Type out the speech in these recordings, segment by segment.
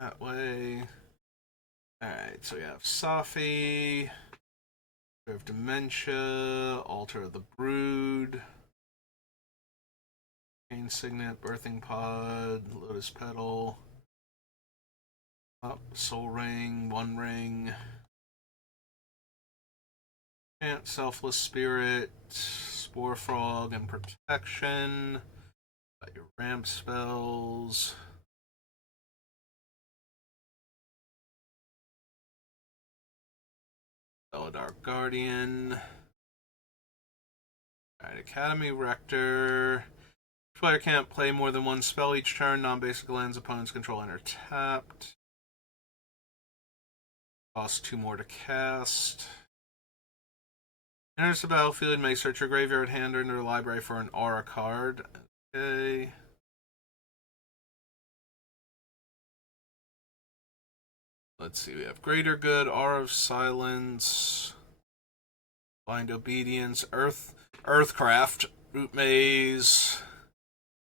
That way. Alright, so we have Saffi, Preserve Dementia, Altar of the Brood, Chain Signet, Birthing Pod, Lotus Petal, Soul Ring, One Ring, Chant, Selfless Spirit, Spore Frog, and Protection. Got your ramp spells. Dark Guardian. Alright, Academy Rector. Player can't play more than one spell each turn. Non-basic lands opponents control enter tapped. Cost 2 more to cast. Enters the battlefield, may search your graveyard, hand, or into the library for an aura card. Okay. Let's see, we have Greater Good, Aura of Silence, Blind Obedience, Earthcraft, Root Maze,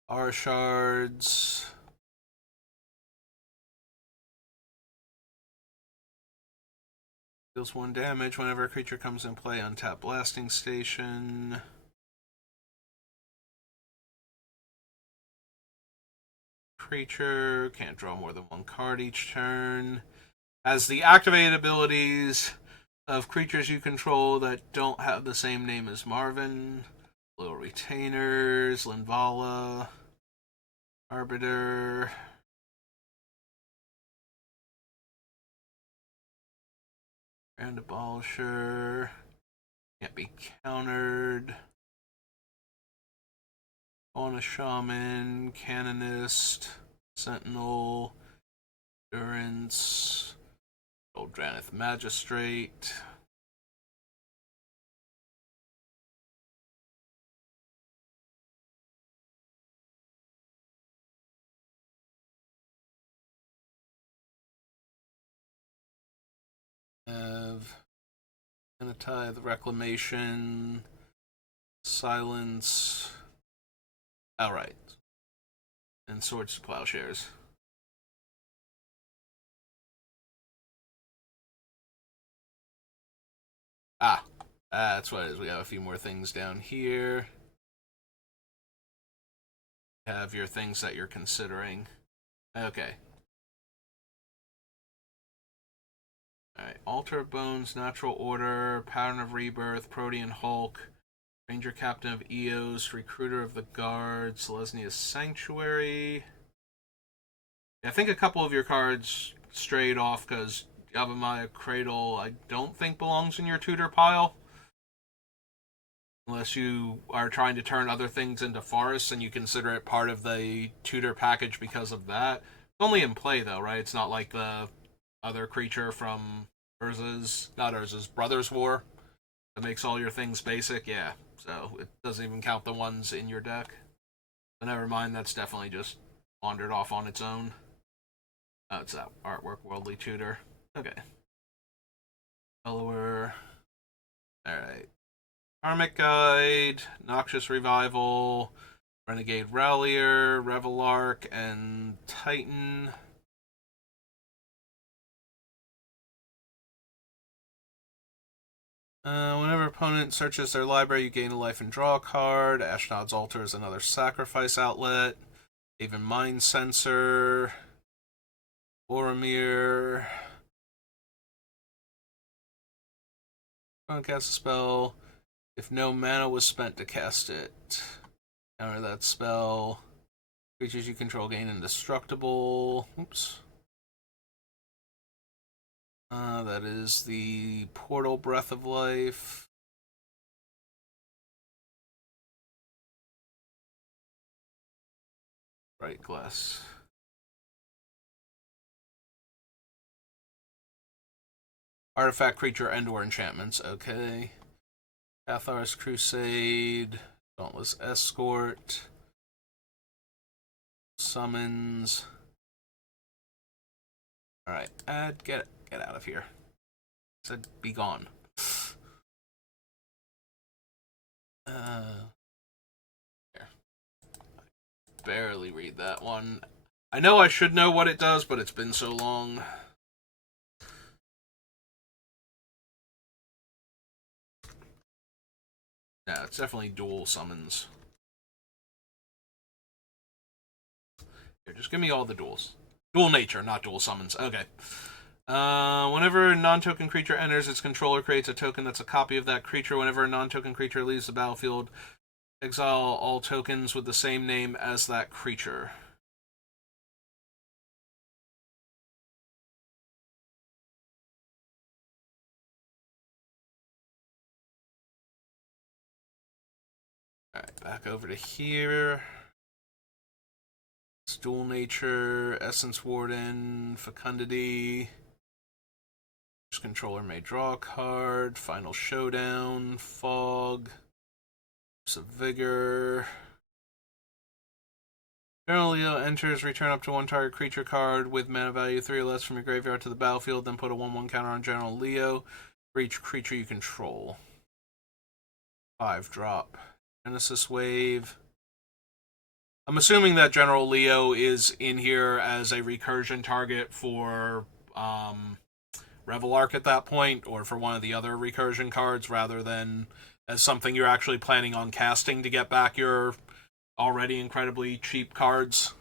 Aura Shards. Deals 1 damage whenever a creature comes in play. Untap Blasting Station. Creature can't draw more than 1 card each turn. Has the activated abilities of creatures you control that don't have the same name as Marvin. Little Retainers, Linvala, Arbiter. Grand Abolisher. Can't be countered. Fauna Shaman, Canonist, Sentinel, Endurance, Oldranith Magistrate. Have Anatai, the Reclamation, Silence. Outright. And Swords to Plowshares. That's what it is. We have a few more things down here. Have your things that you're considering. Okay. Alright. Altar of Bones, Natural Order, Pattern of Rebirth, Protean Hulk, Ranger Captain of Eos, Recruiter of the Guard, Selesnia's Sanctuary. I think a couple of your cards strayed off because Yavimaya Cradle I don't think belongs in your tutor pile. Unless you are trying to turn other things into forests and you consider it part of the tutor package because of that. It's only in play though, right? It's not like the other creature from Urza's Brothers War that makes all your things basic. Yeah, so it doesn't even count the ones in your deck. But never mind, that's definitely just wandered off on its own. Oh, it's that artwork, Worldly Tutor. Okay. Follower. Alright. Karmic Guide, Noxious Revival, Renegade Rallier, Revelark, and Titan. Whenever opponent searches their library, you gain a life and draw a card. Ashnod's Altar is another sacrifice outlet. Even Mind Sensor. Boromir. Cast a spell. If no mana was spent to cast it. Counter that spell. Creatures you control gain indestructible. Oops. That is the Portal Breath of Life. Right glass. Artifact, creature, and/or enchantments. Okay. Cathar's Crusade. Dauntless Escort. Summons. Alright, get out of here. I said be gone. Here. I barely read that one. I know I should know what it does, but it's been so long. Yeah, it's definitely dual summons. Here, just give me all the duels. Dual nature, not dual summons. Okay. Whenever a non-token creature enters, its controller creates a token that's a copy of that creature. Whenever a non-token creature leaves the battlefield, exile all tokens with the same name as that creature. Alright, back over to here. It's dual nature, Essence Warden, Fecundity. Controller may draw a card. Final Showdown, Fog, of Vigor. General Leo enters, return up to one target creature card with mana value 3 or less from your graveyard to the battlefield, then put a 1/1 counter on General Leo for each creature you control. 5 drop. Genesis Wave. I'm assuming that General Leo is in here as a recursion target for Revelark at that point, or for one of the other recursion cards, rather than as something you're actually planning on casting to get back your already incredibly cheap cards.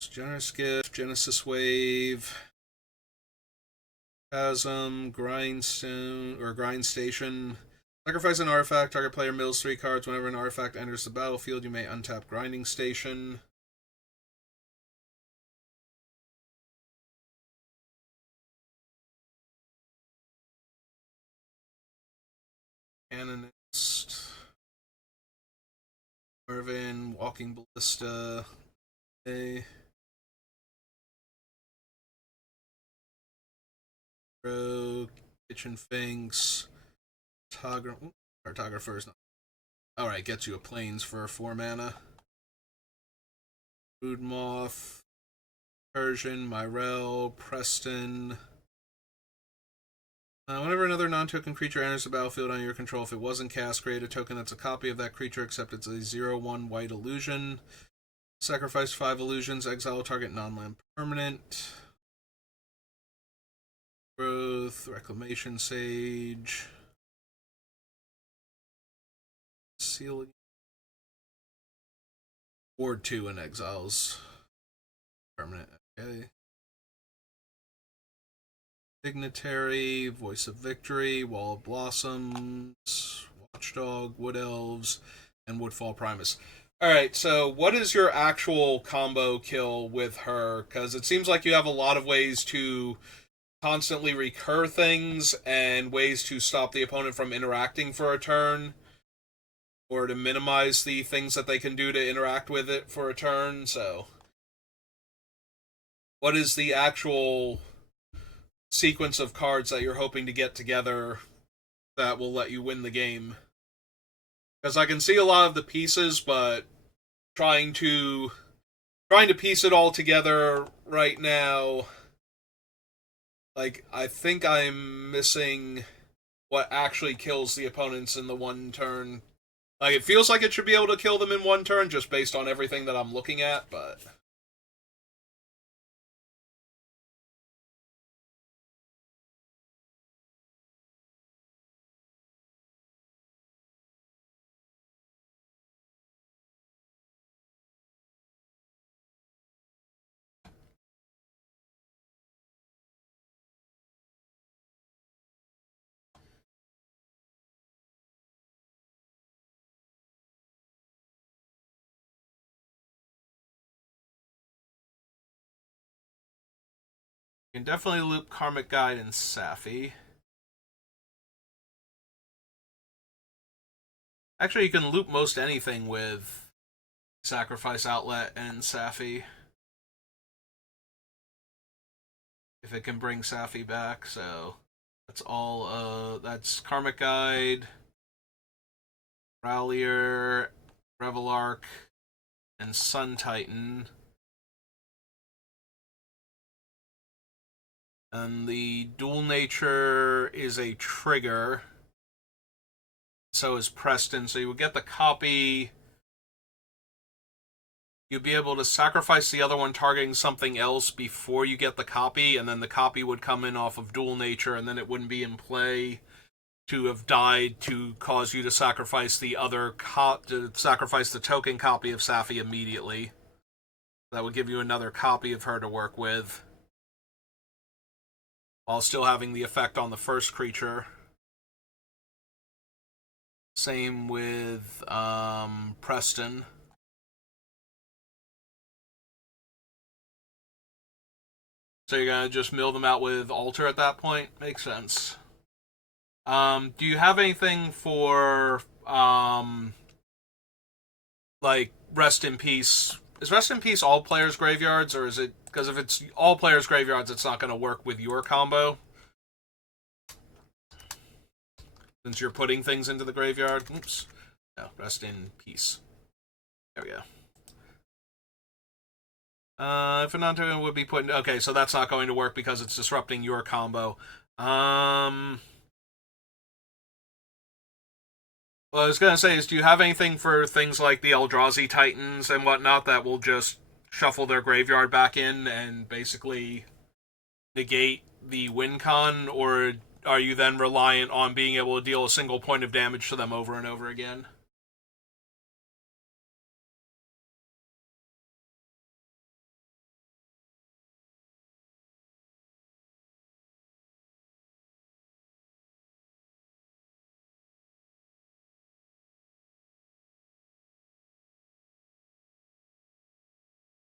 Generous Gift, Genesis Wave, Chasm, Grindstone, or Grind Station. Sacrifice an artifact, target player mills 3 cards. Whenever an artifact enters the battlefield, you may untap Grinding Station. Canonist, Marvin, Walking Ballista, A. Kitchen Finks, Cartographer is not. Alright, gets you a Plains for 4 mana. Food Moth, Persian, Myrel, Preston. Whenever another non-token creature enters the battlefield on your control, if it wasn't cast, create a token that's a copy of that creature, except it's a 0/1 white illusion. Sacrifice 5 illusions, exile target non-land permanent. Growth, Reclamation Sage. Seal. Ward 2 and exiles. Permanent. Okay. Dignitary, Voice of Victory, Wall of Blossoms, Watchdog, Wood Elves, and Woodfall Primus. Alright, so what is your actual combo kill with her? Because it seems like you have a lot of ways to constantly recur things and ways to stop the opponent from interacting for a turn, or to minimize the things that they can do to interact with it for a turn. So, what is the actual sequence of cards that you're hoping to get together that will let you win the game? Because I can see a lot of the pieces, but trying to piece it all together right now, like, I think I'm missing what actually kills the opponents in the one turn. Like, it feels like it should be able to kill them in one turn just based on everything that I'm looking at, but you can definitely loop Karmic Guide and Saffi. Actually, you can loop most anything with Sacrifice Outlet and Saffi, if it can bring Saffi back. So that's all. That's Karmic Guide, Rallier, Revelark, and Sun Titan. And the dual nature is a trigger. so is Preston. So you would get the copy. You'd be able to sacrifice the other one targeting something else before you get the copy, and then the copy would come in off of dual nature, and then it wouldn't be in play to have died to cause you to sacrifice the sacrifice the token copy of Saffi immediately. That would give you another copy of her to work with, while still having the effect on the first creature. Same with Preston. So you're gonna just mill them out with Alter at that point? Makes sense. Do you have anything for like Rest in Peace? Is Rest in Peace all players' graveyards, or is it, because if it's all players' graveyards, it's not gonna work with your combo? Since you're putting things into the graveyard. Oops. No, Rest in Peace. There we go. If a non-token would be put in... Okay, so that's not going to work because it's disrupting your combo. What I was going to say is, do you have anything for things like the Eldrazi Titans and whatnot that will just shuffle their graveyard back in and basically negate the win con, or are you then reliant on being able to deal a single point of damage to them over and over again?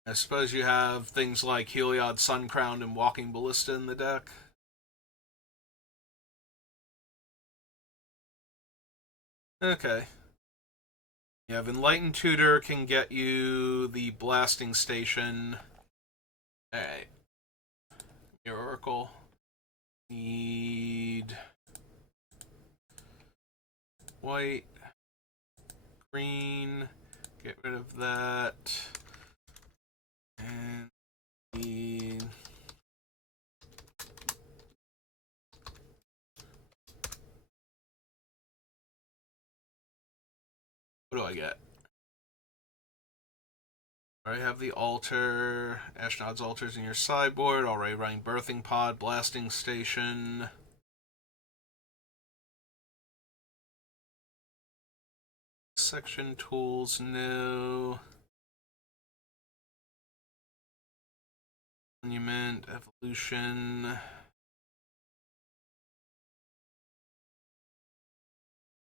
I suppose you have things like Heliod, Suncrown, and Walking Ballista in the deck. Okay. You have Enlightened Tutor, can get you the Blasting Station. Alright. Your Oracle. Need white, green, get rid of that, and need what do I get? Already have the Altar, Ashnod's Altars in your sideboard, already running Birthing Pod, Blasting Station. Section tools, no. Monument, Evolution.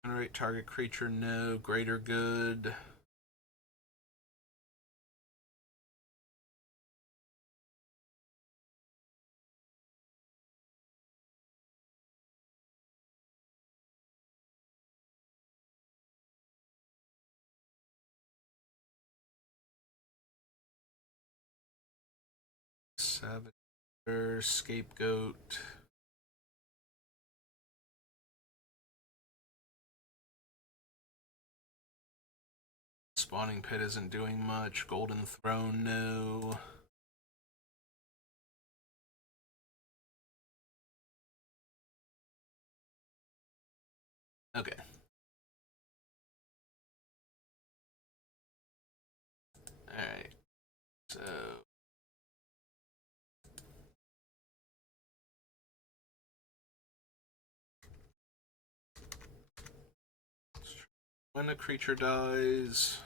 Generate target creature, no. Greater good. Saboteur, Scapegoat. Spawning Pit isn't doing much. Golden Throne, no. Okay. Alright. So... when a creature dies...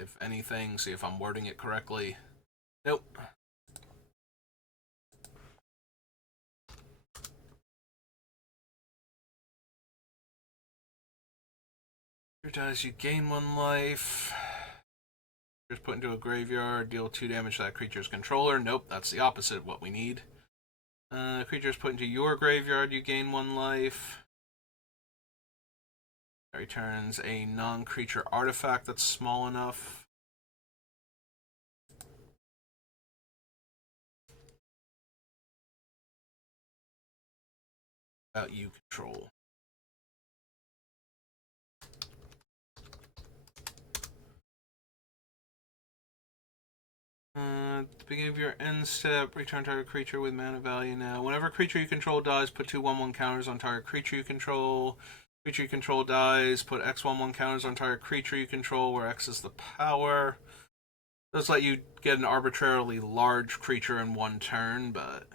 if anything, see if I'm wording it correctly. Nope. Creature dies, you gain 1 life. Creature's put into a graveyard, deal 2 damage to that creature's controller. Nope, that's the opposite of what we need. Creature's put into your graveyard, you gain 1 life. That returns a non-creature artifact that's small enough. That you control. At the beginning of your end step, return target creature with mana value now. Whenever a creature you control dies, put 2/1/1 counters on target creature you control. Creature you control dies, put X/1/1 counters on target creature you control, where X is the power. Does let you get an arbitrarily large creature in one turn, but...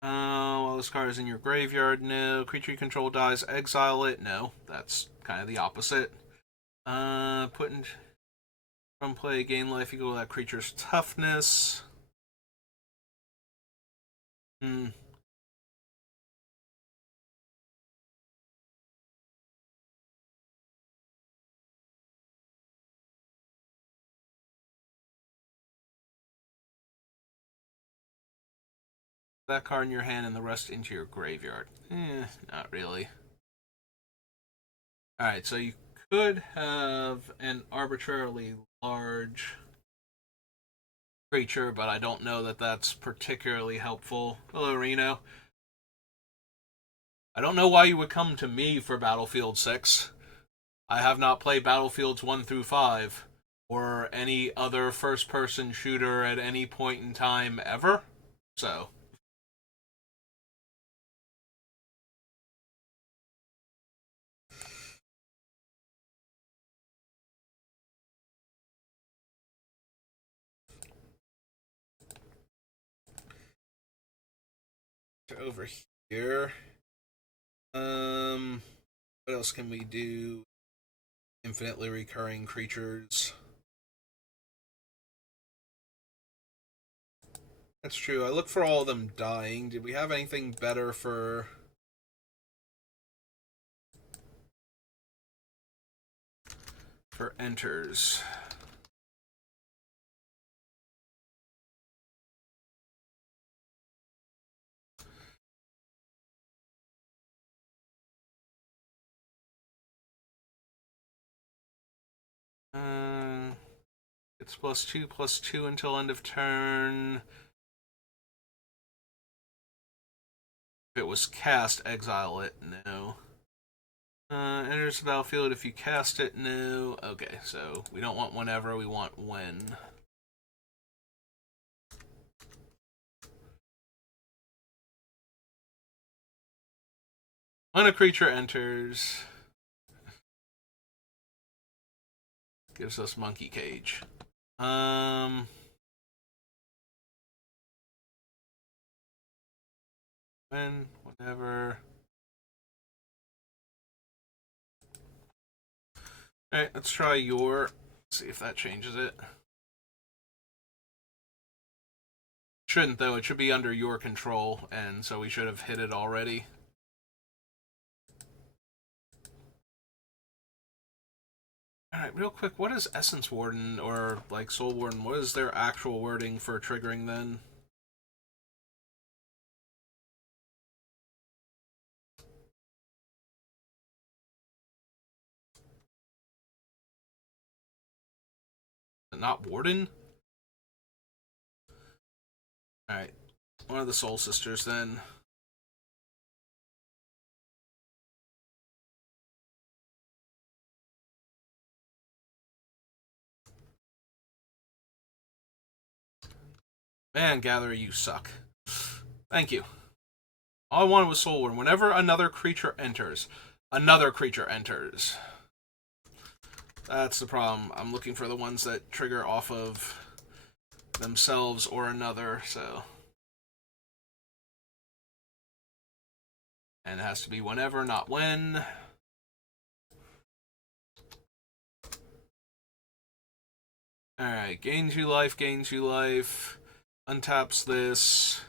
while this card is in your graveyard, no. Creature you control dies, exile it, no. That's kind of the opposite. Put in... From play, gain life equal to that creature's toughness. That card in your hand and the rest into your graveyard. Not really. Alright, so you could have an arbitrarily large creature, but I don't know that that's particularly helpful. Hello, Reno. I don't know why you would come to me for Battlefield 6. I have not played Battlefields 1 through 5 or any other first-person shooter at any point in time ever, so... Over here. What else can we do? Infinitely recurring creatures. That's true. I look for all of them dying. Did we have anything better for... enters? It's +2/+2 until end of turn. If it was cast, exile it. No. Enters the battlefield. If you cast it, no. Okay, so we don't want whenever, we want when. When a creature enters, gives us Monkey Cage. Whenever. Alright, let's try your. See if that changes it. Shouldn't, though. It should be under your control, and so we should have hit it already. Alright, real quick, what is Essence Warden, or, like, Soul Warden? What is their actual wording for triggering, then? Not Warden? Alright, one of the Soul Sisters, then. Man, Gatherer, you suck. Thank you. All I wanted was Soul Warden. Whenever another creature enters, another creature enters. That's the problem. I'm looking for the ones that trigger off of themselves or another, so... And it has to be whenever, not when. Alright, gains you life, gains you life. Untaps this.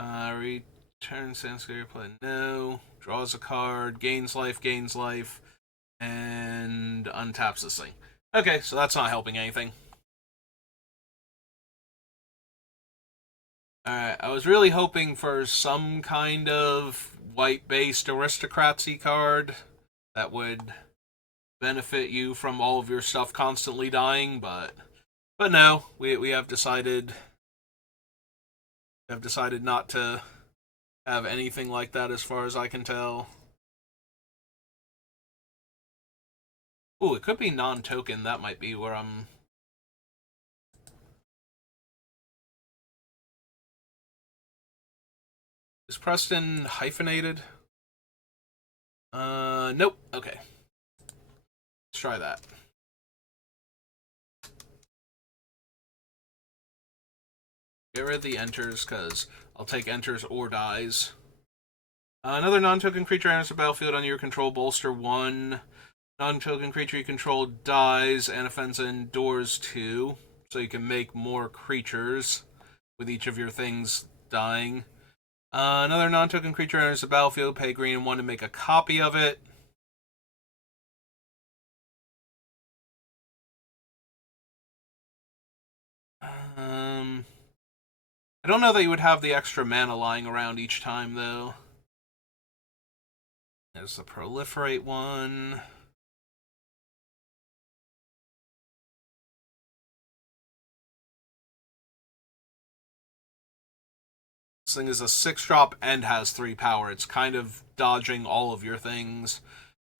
Return Sanskrit play, no. Draws a card, gains life, and untaps this thing. Okay, so that's not helping anything. Alright, I was really hoping for some kind of white-based aristocracy card that would benefit you from all of your stuff constantly dying, but no, we have decided not to have anything like that as far as I can tell. Ooh, it could be non-token. That might be where I'm Is Preston hyphenated? Nope. Okay. Let's try that. Get rid of the enters, because I'll take enters or dies. Another non-token creature enters the battlefield under your control. Bolster 1. Non-token creature you control dies and offends indoors 2. So you can make more creatures with each of your things dying. Another non-token creature enters the battlefield. Pay green and 1 to make a copy of it. I don't know that you would have the extra mana lying around each time, though. There's the proliferate one. This thing is a 6-drop and has 3 power. It's kind of dodging all of your things.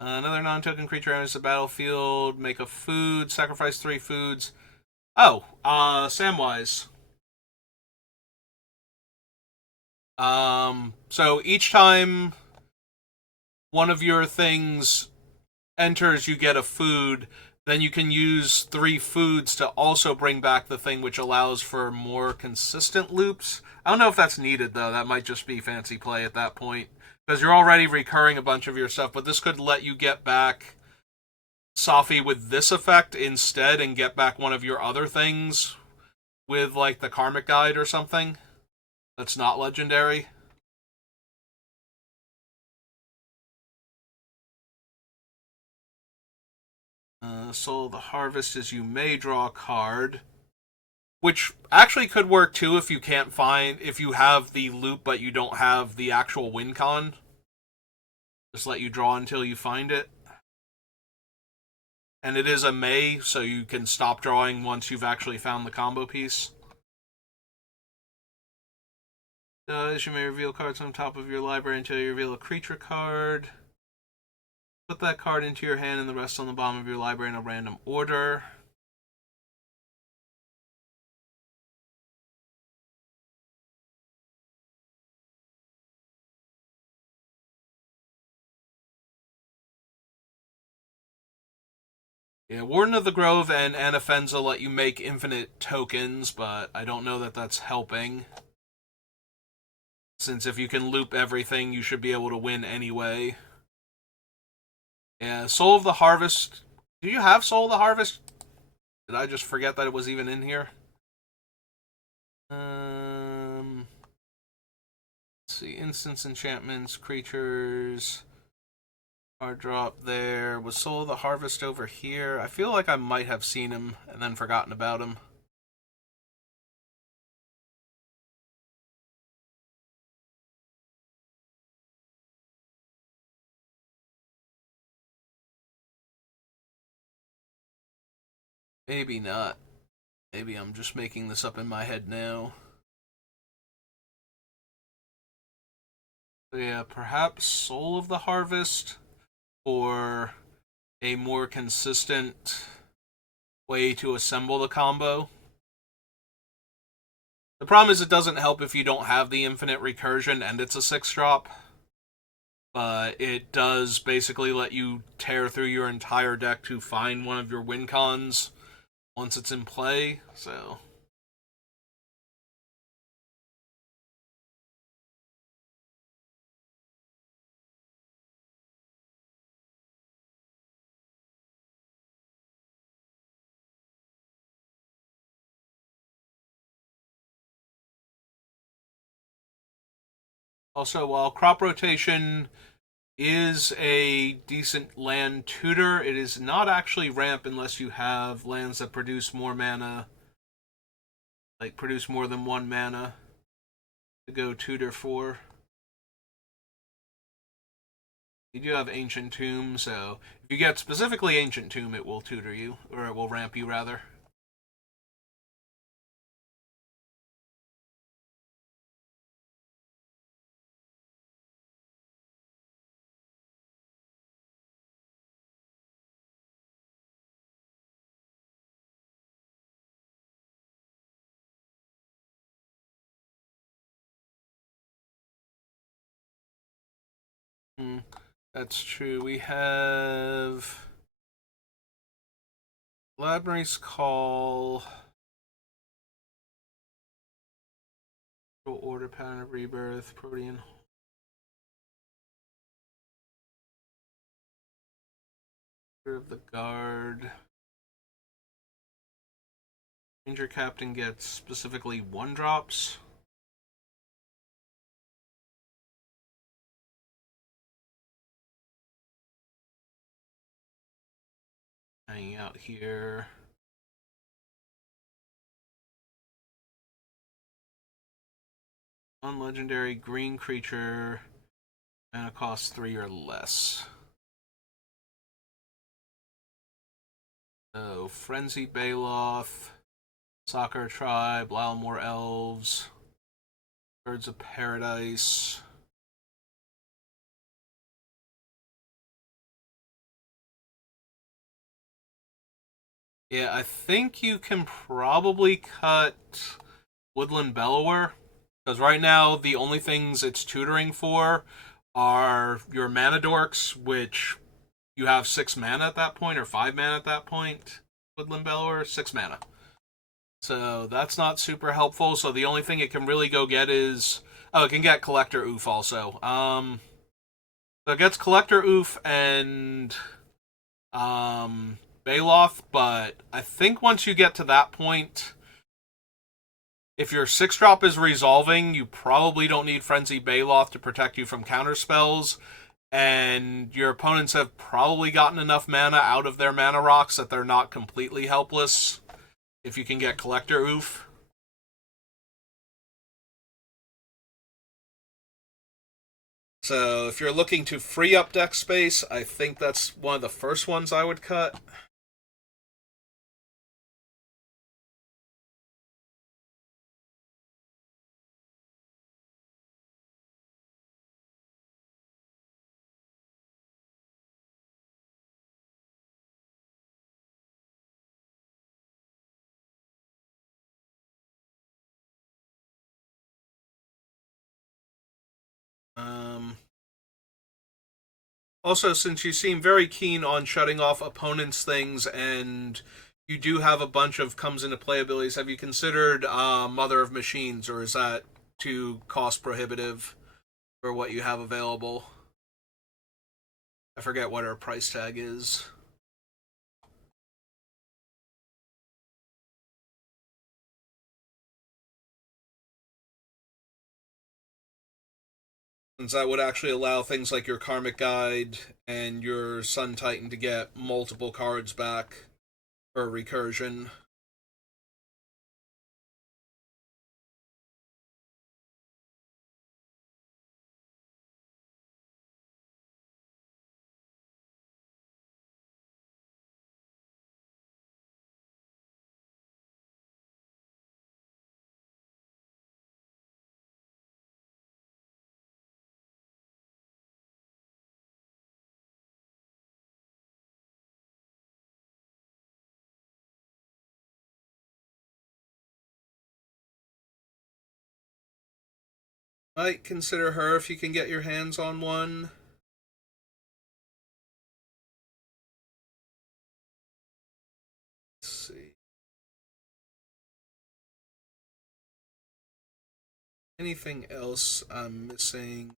Another non-token creature enters the battlefield. Make a food. Sacrifice 3 foods. Oh, Samwise. So each time one of your things enters, you get a food. Then you can use 3 foods to also bring back the thing, which allows for more consistent loops. I don't know if that's needed, though. That might just be fancy play at that point. Because you're already recurring a bunch of your stuff, but this could let you get back Saffi with this effect instead and get back one of your other things with, like, the Karmic Guide or something that's not legendary. Soul of the Harvest is you may draw a card, which actually could work too if you can't find, if you have the loop but you don't have the actual win con. Just let you draw until you find it. And it is a may, so you can stop drawing once you've actually found the combo piece. You may reveal cards on top of your library until you reveal a creature card. Put that card into your hand and the rest on the bottom of your library in a random order. Yeah, Warden of the Grove and Anafenza let you make infinite tokens, but I don't know that that's helping. Since if you can loop everything, you should be able to win anyway. Yeah, Soul of the Harvest. Do you have Soul of the Harvest? Did I just forget that it was even in here? Let's see. Instance enchantments, creatures. Card drop there. Was Soul of the Harvest over here? I feel like I might have seen him and then forgotten about him. Maybe not. Maybe I'm just making this up in my head now. So yeah, perhaps Soul of the Harvest or a more consistent way to assemble the combo. The problem is it doesn't help if you don't have the infinite recursion and it's a 6-drop. But it does basically let you tear through your entire deck to find one of your win cons once it's in play, so... Also, while crop rotation is a decent land tutor, it is not actually ramp unless you have lands that produce more mana, like produce more than 1 mana to go tutor for. You do have Ancient Tomb, so if you get specifically Ancient Tomb, it will tutor you, or it will ramp you rather. That's true. We have Labyrinth's Call, Order, Pattern of Rebirth, Protean of the Guard. Ranger Captain gets specifically 1-drops. Hanging out here. Unlegendary green creature. Mana costs 3 or less. So, Frenzy Baloth, Soccer Tribe, Lalmore Elves, Birds of Paradise. Yeah, I think you can probably cut Woodland Bellower, because right now the only things it's tutoring for are your mana dorks, which you have 6 mana at that point, or 5 mana at that point. Woodland Bellower, 6 mana. So that's not super helpful. So the only thing it can really go get is, oh, it can get Collector Oof also. So it gets Collector Oof and Baloth, but I think once you get to that point, if your 6-drop is resolving, you probably don't need Frenzy Baloth to protect you from counter spells, and your opponents have probably gotten enough mana out of their mana rocks that they're not completely helpless if you can get Collector Oof. So if you're looking to free up deck space, I think that's one of the first ones I would cut. Um, Also, since you seem very keen on shutting off opponents' things and you do have a bunch of comes into play abilities, have you considered Mother of Machines, or is that too cost prohibitive for what you have available? I forget what her price tag is. Since that would actually allow things like your Karmic Guide and your Sun Titan to get multiple cards back for recursion. Might consider her if you can get your hands on one. Let's see. Anything else I'm missing?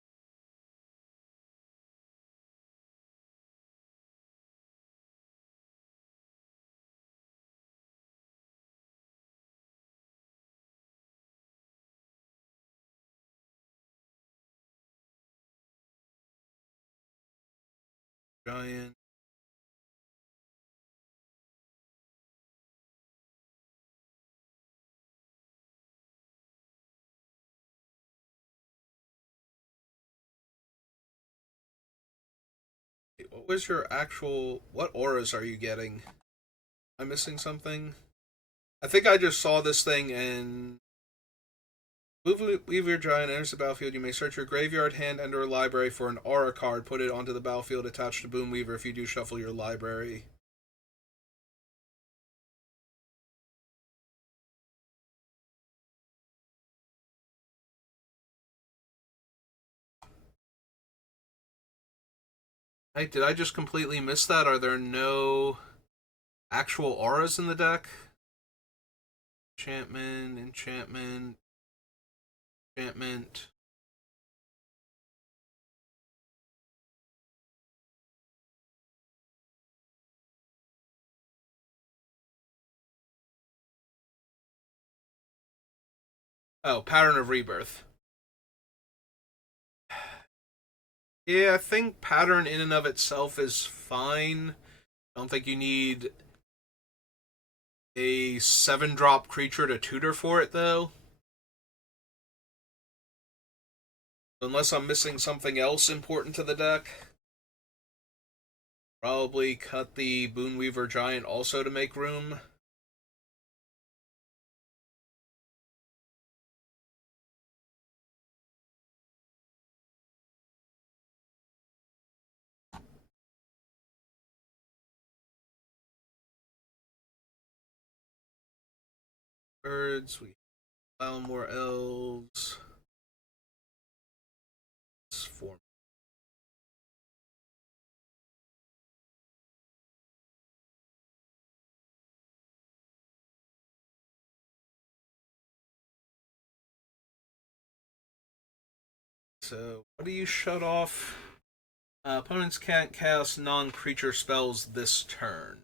Giant. What was your actual? What auras are you getting? Am I missing something? I think I just saw this thing and Weave your giant enters the battlefield. You may search your graveyard, hand, and/or library for an aura card. Put it onto the battlefield attached to Boomweaver. If you do, shuffle your library. Hey, did I just completely miss that? Are there no actual auras in the deck? Enchantment, enchantment, enchantment. Oh, Pattern of Rebirth. Yeah, I think Pattern in and of itself is fine. I don't think you need a 7-drop creature to tutor for it, though. Unless I'm missing something else important to the deck. Probably cut the Boonweaver Giant also to make room. Birds, we allow more elves. Four. So, what do you shut off? Opponents can't cast non-creature spells this turn.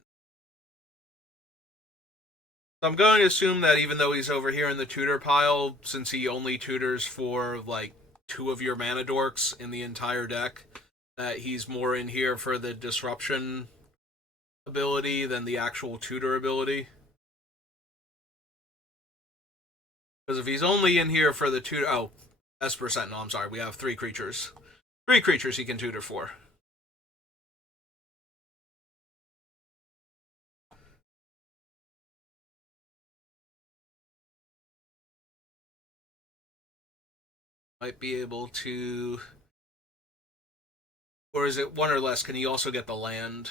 So I'm going to assume that even though he's over here in the tutor pile, since he only tutors for like 2 of your mana dorks in the entire deck, that he's more in here for the disruption ability than the actual tutor ability. Because if he's only in here for the tutor, oh, Esper Sentinel. I'm sorry, we have 3 creatures. 3 creatures he can tutor for. Might be able to, or is it 1 or less? Can he also get the land?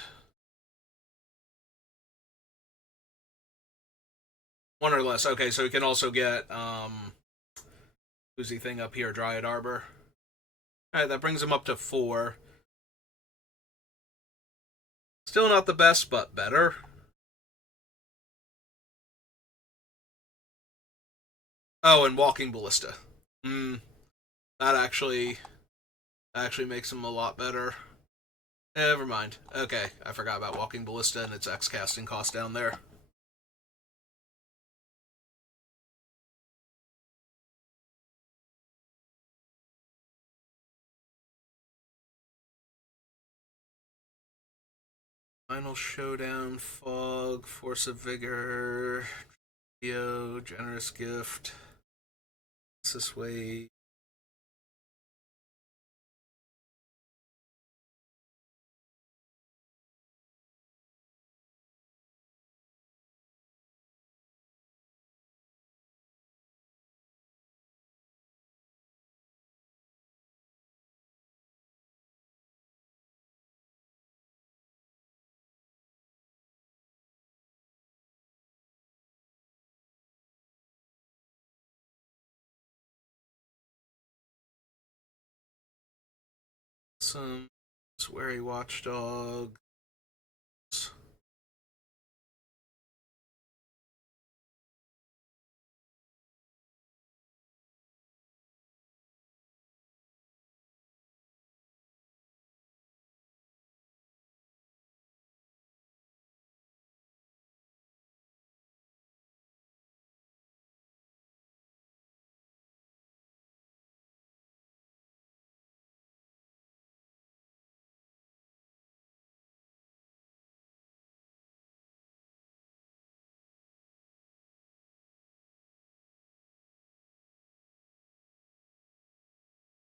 1 or less. Okay, so he can also get who's the thing up here? Dryad Arbor. All right, that brings him up to 4. Still not the best, but better. Oh, and Walking Ballista. Hmm, that actually makes him a lot better. Never mind. Okay, I forgot about Walking Ballista and its X casting cost down there. Final Showdown, Fog, Force of Vigor, Trio, Generous Gift, this way. Some Sweary Watchdog.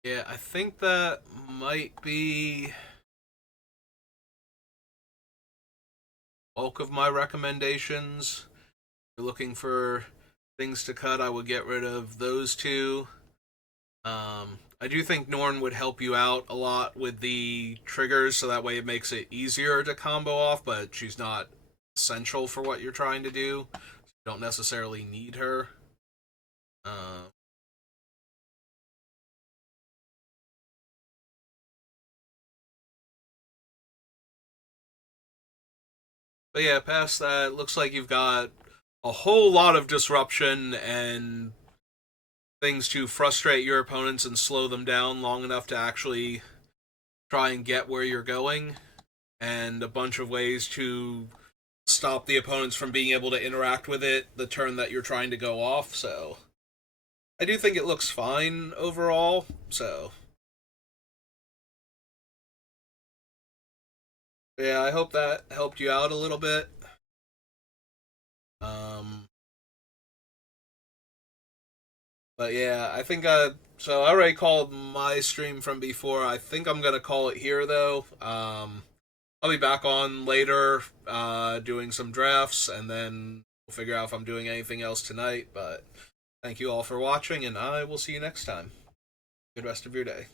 Yeah, I think that might be bulk of my recommendations. If you're looking for things to cut, I would get rid of those 2. I do think Norn would help you out a lot with the triggers, so that way it makes it easier to combo off, but she's not essential for what you're trying to do. You don't necessarily need her. Uh, But yeah, past that, looks like you've got a whole lot of disruption and things to frustrate your opponents and slow them down long enough to actually try and get where you're going, and a bunch of ways to stop the opponents from being able to interact with it the turn that you're trying to go off. So I do think it looks fine overall. So yeah, I hope that helped you out a little bit. Um, but yeah, I think so I already called my stream from before. I think I'm gonna call it here though. I'll be back on later, doing some drafts, and then we'll figure out if I'm doing anything else tonight. But thank you all for watching, and I will see you next time. Good rest of your day.